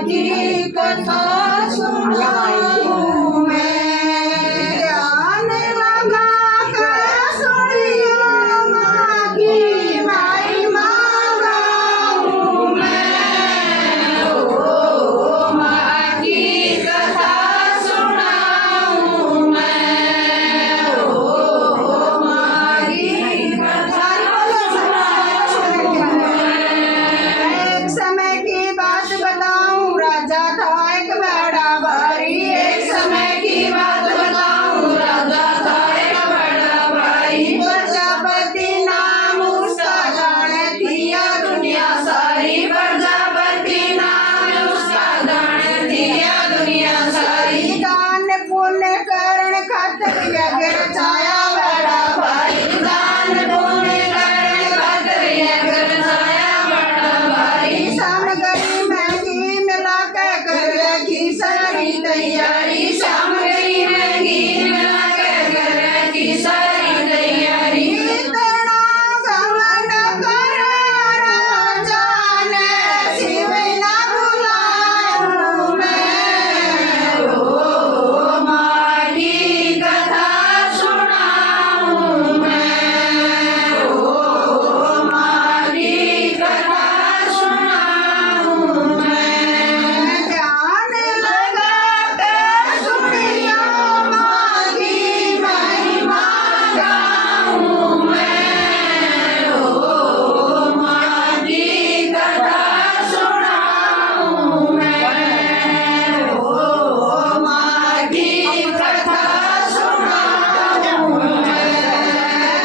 की कथा सुनाऊं मैं। ध्यान लगा कर सुनियो माँ की महिमा गाऊं मैं। ओ माँ की कथा सुनाऊं मैं। ओ माँ की कथा सुनाऊं मैं। एक समय की बात बताऊं, राजा था एक बड़ा भारी। एक समय की बात बताऊं, राजा था एक बड़ा भारी। प्रजापति नाम उसका जानती या दुनिया सारी। प्रजापति नाम उसका जानती या दुनिया सारी। दान पुण्य करण खातिर यज्ञ रचाया बड़ा भारी। दान पुण्य करण खातिर यज्ञ रचाया बड़ा भारी। सामग्री महंगी मिला के कर रखी सारी तैयारी। सामग्री महंगी मिला के कर रखी सारी तैयारी। इतना घमंड कर राजा ने शिव ना बुलाऊं मैं। ओ माँ की कथा सुनाऊं मैं। ओ माँ की कथा सुनाऊं मैं। ध्यान लगा कर सुनियो माँ की महिमा गाऊं मैं। ओ माँ की कथा सुनाऊं मैं। ओ माँ की कथा सुनाऊं मैं।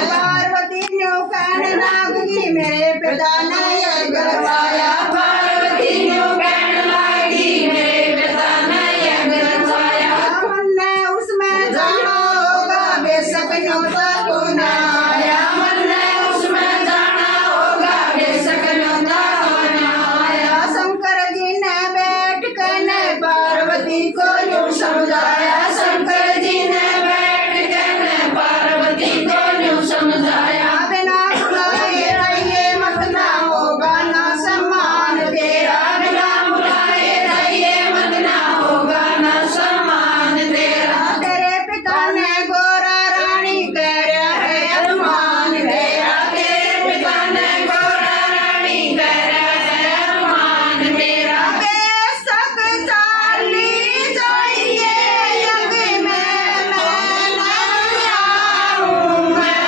पार्वती ने कहने लगी मेरे पिता ने यज्ञ रचाया। पार्वती ने कहने लगी मेरे पिता ने यज्ञ रचाया। मन ने उसमें जाना होगा बेशक न्योता को न आया। मन ने उसमें जाना होगा बेशक न्योता को न आया। शंकर जी ने बैठ कर ने पार्वती को यूं समझाया। शंकर जी ने बैठ कर ने पार्वती को यूं समझाया। बिना बुलाए रहिए मत ना होगा ना सम्मान तेरा। बिना बुलाए रहिए मत ना होगा ना सम्मान तेरा। तेरे पिता ने गोरा रानी कह रहा है अपमान तेरा। तेरे पिता ने गोरा रानी कह रहा है अपमान तेरा। बेशक चाली जाइए यज्ञ में मैं नहीं आऊं मैं।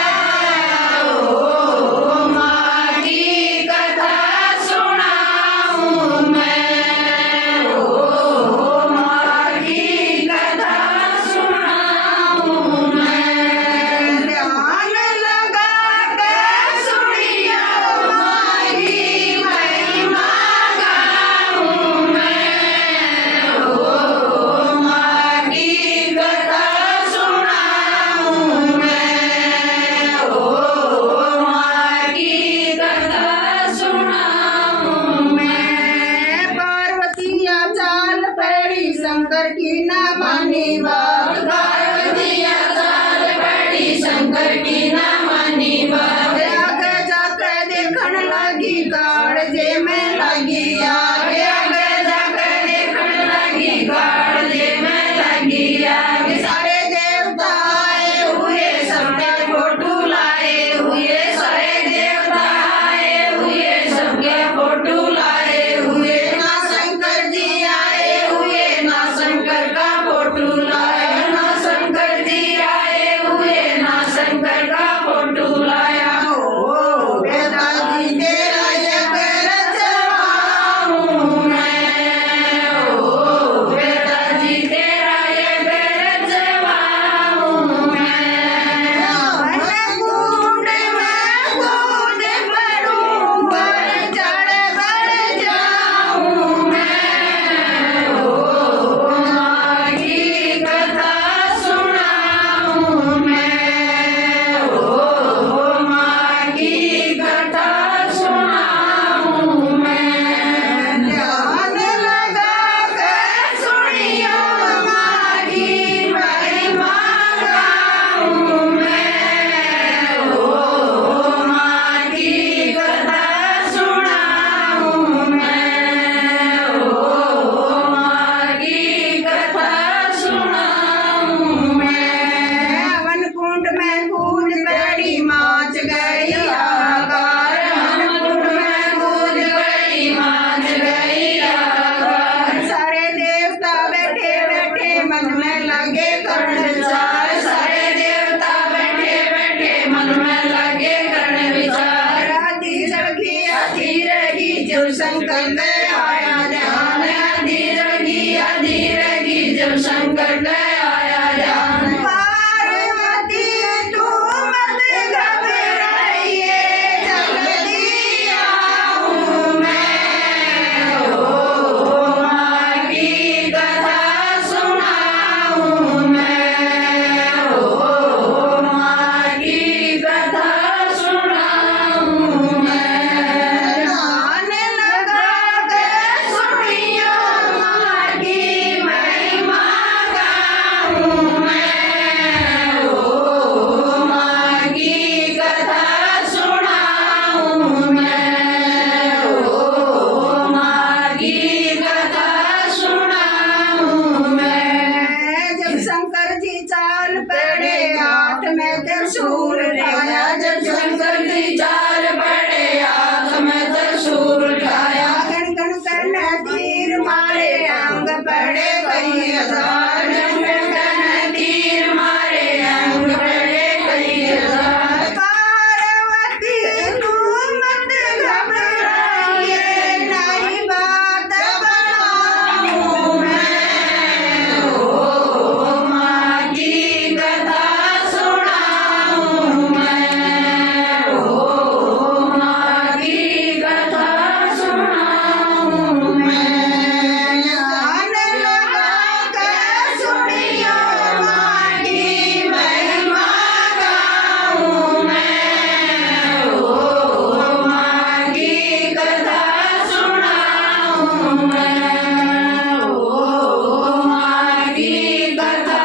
ओ माँ की कथा सुनाऊं मैं। ओ माँ की कथा सुनाऊं मैं। ध्यान लगा कर सुनियो माँ की महिमा गाऊं मैं। ओ माँ की कथा सुनाऊं मैं। ओ माँ की कथा सुनाऊं मैं। पार्वतिया चाल पड़ी शंकर की ना मानी बात। पार्वतिया चाल पड़ी शंकर की ना मानी बात। आगे जाकर देखने लगी काड़जे में लगी आग। आगे जाकर देखने लगी काड़जे में लगी आग। सारे देवता आए हुए सबके फोटो लाए हुए। सारे देवता आए हुए सबके फोटो लाए हुए। ना शंकर जी आए हुए ना शंकर का फोटो लाए। ना मैं ओ माँ की कथा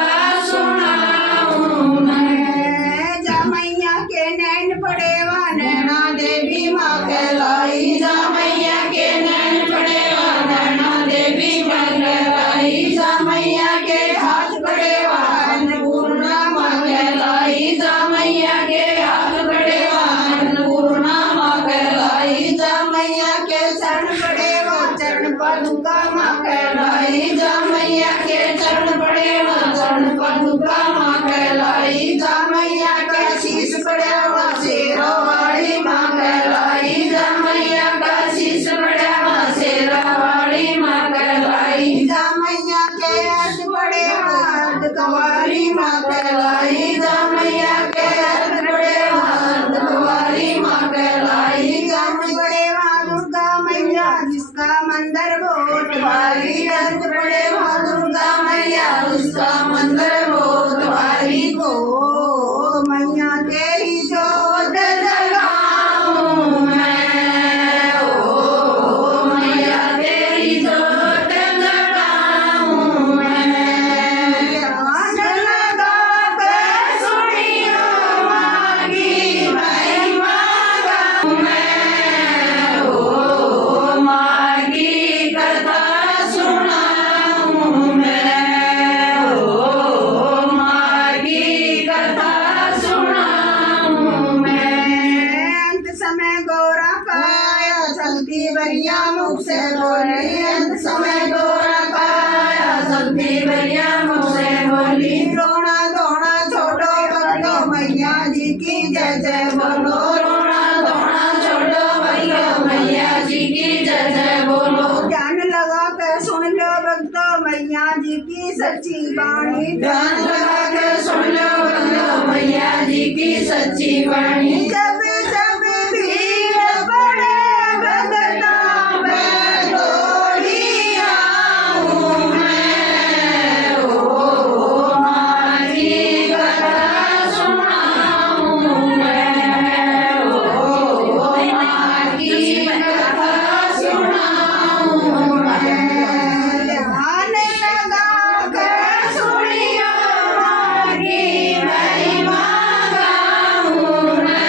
सुनाऊं मैं। जा मैया के नैन पड़े वा नैना देवी माँ कहलाई। जा मैया के नैन पड़े वा नैना देवी माँ कहलाई। जा मैया के हाथ पड़े वा अन्नपूर्णा माँ कहलाई। जा मैया के हाथ पड़े वा अन्नपूर्णा माँ कहलाई। जा मैया के चरण पड़े वा चरण पादुका माँ कहलाई। जा मैया के चरण पड़े वा चरण पादुका माँ कहलाई। जा मैया के शीश पड़े वा शेरों वाली माँ कहलाई। जा मैया का शीश पड़े वा शेरों वाली माँ कहलाई। जा मैया के अर्ध पड़े वा अर्ध कंवारी माँ कहलाई। जा मैया के अर्ध पड़े वा अर्ध कंवारी माँ कहलाई। जा पड़े वा दुर्गा मैया जिसका मंदिर बहुत भारी। अर्ध पड़े वा दुर्गा मैया जिसका मंदिर बहुत भारी। को मैया तेरी जोत जगाऊं मैं। ओ मैया तेरी जोत जगाऊं मैं। ध्यान लगा कर सुनियो माँ की महिमा गाऊं मैं। ओ माँ की कथा सुनाऊं मैं। ओ माँ की कथा सुनाऊं मैं। अंत समय गौरा काया चलती बरिया मुख से बोली। अंत समय गौरा काया चलती बरिया मुख से बोली। रोना धोना छोड़ो बंदो मैया जी की जय जय बोलो। रोना धोना छोड़ो बंदो मैया जी की जय जय बोलो। ध्यान लगा कर सुन लो भक्तो मैया जी की सच्ची वाणी। ध्यान लगा कर सुन लो भक्तो मैया जी की सच्ची वाणी। जब जब भीड़ पड़े भगतां में दौड़ी आऊं मैं। ओ माँ की कथा सुनाऊं मैं। ओ माँ की कथा सुनाऊं मैं। ध्यान लगा कर सुनियो माँ की महिमा गाऊं मैं।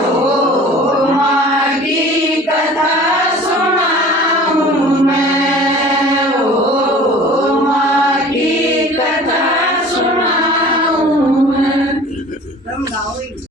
ओ माँ की कथा सुनाऊं मैं। ओ माँ की कथा सुनाऊं मैं।